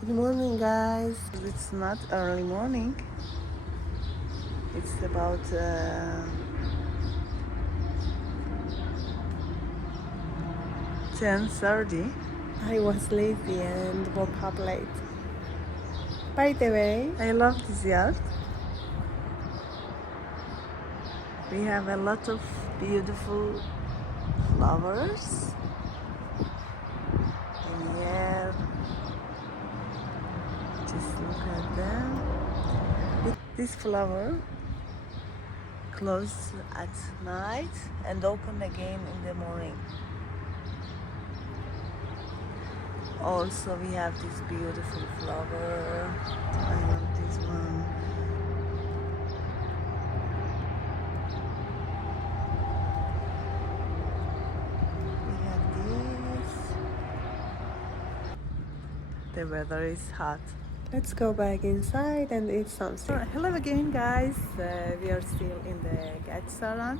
Good morning, guys. It's not early morning. It's about 10:30. I was lazy and woke up late. By the way, I love this yard. We have a lot of beautiful flowers in here. Just look at them. This flower close at night and open again in the morning. Also, we have this beautiful flower. I love this one. We have this. The weather is hot. let's go back inside and eat something. Hello again, guys. We are still in the Gachsaran,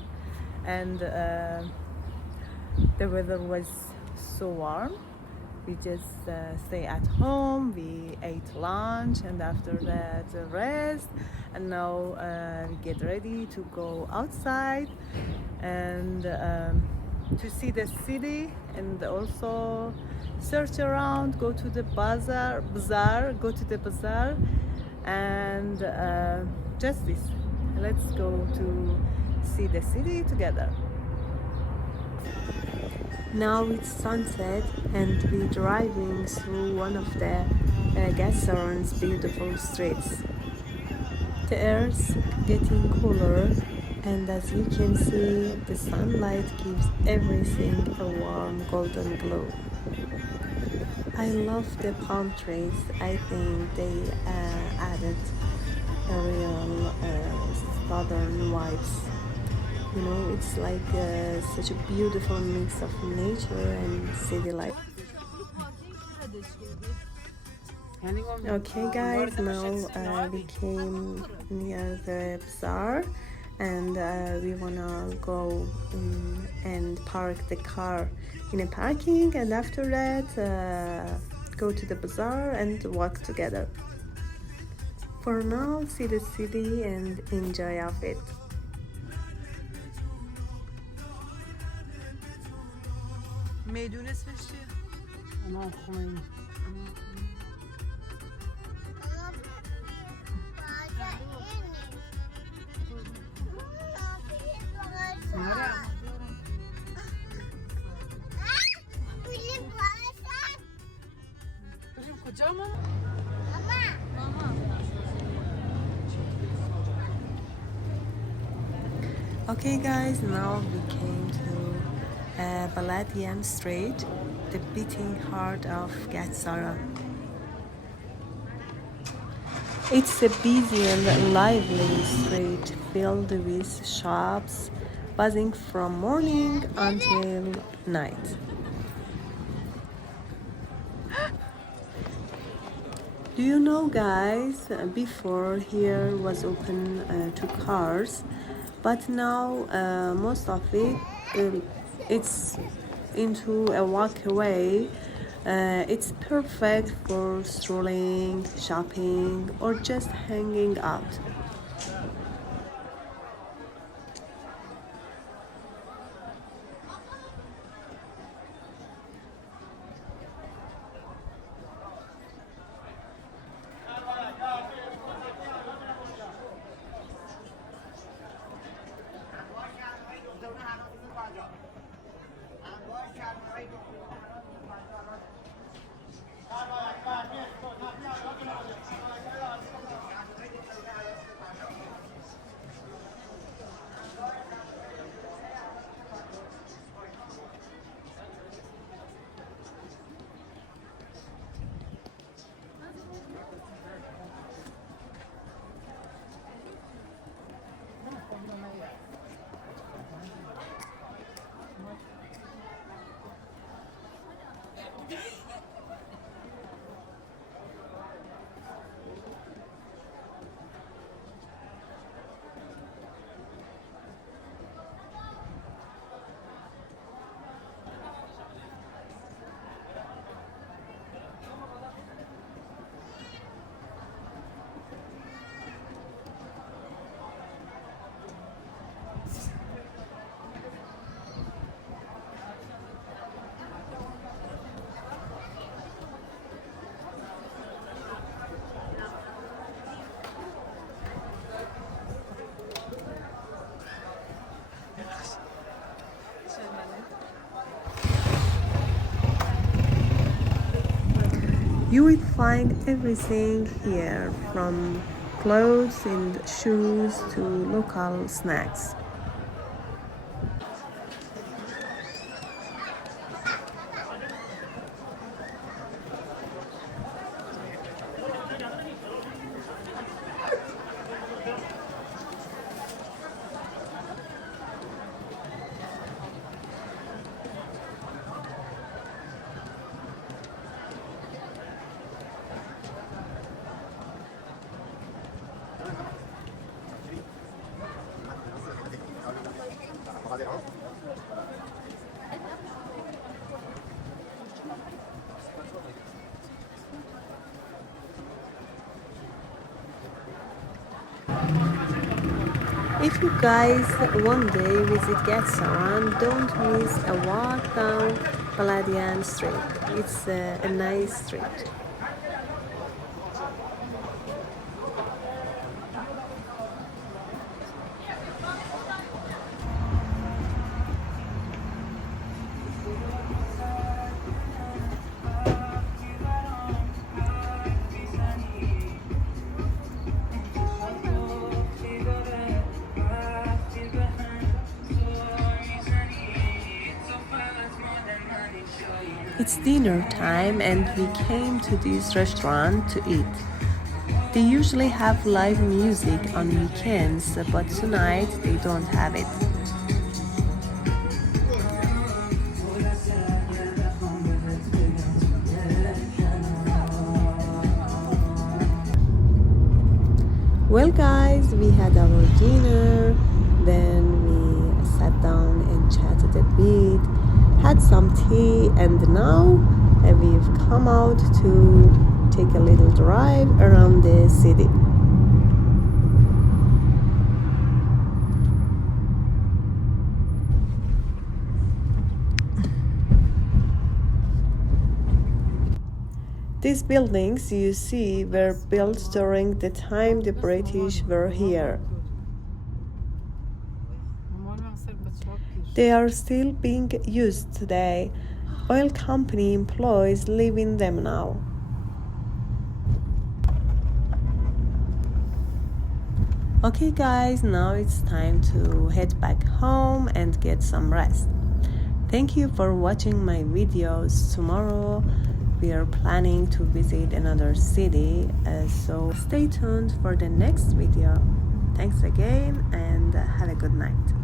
and the weather was so warm. We just stay at home. We ate lunch, and after that rest. And now we get ready to go outside and to see the city, and also search around, go to the go to the bazaar, and just this. Let's go to see the city together. Now it's sunset and we're driving through one of the Gachsaran's beautiful streets. The air's getting cooler, and as you can see, the sunlight gives everything a warm golden glow. I love the palm trees. I think they added a real southern vibes. You know, it's like such a beautiful mix of nature and city life. Okay, guys, now we came near the bazaar, and we wanna go and park the car in a parking, and after that go to the bazaar and walk together. For now, see the city and enjoy of it. میدون اسمش چیه؟ امام خمینی. بریم کجا ما؟ Okay, guys, now we came to Paladian Street, the beating heart of Gachsaran. It's a busy and lively street filled with shops, buzzing from morning until night. Do you know, guys, before here was open to cars, but now most of it it's into a walkway. It's perfect for strolling, shopping, or just hanging out. You will find everything here, from clothes and shoes to local snacks. If you guys one day visit Gachsaran, don't miss a walk down Paladian Street. It's a nice street. It's dinner time and we came to this restaurant to eat. They usually have live music on weekends, but tonight they don't have it. Well guys, we had our dinner, then we sat down and chatted a bit, had some tea, and now we've come out to take a little drive around the city. These buildings you see were built during the time the British were here. They are still being used today. Oil company employees live in them now. Okay guys, now it's time to head back home and get some rest. Thank you for watching my videos. Tomorrow we are planning to visit another city, so stay tuned for the next video. Thanks again and have a good night.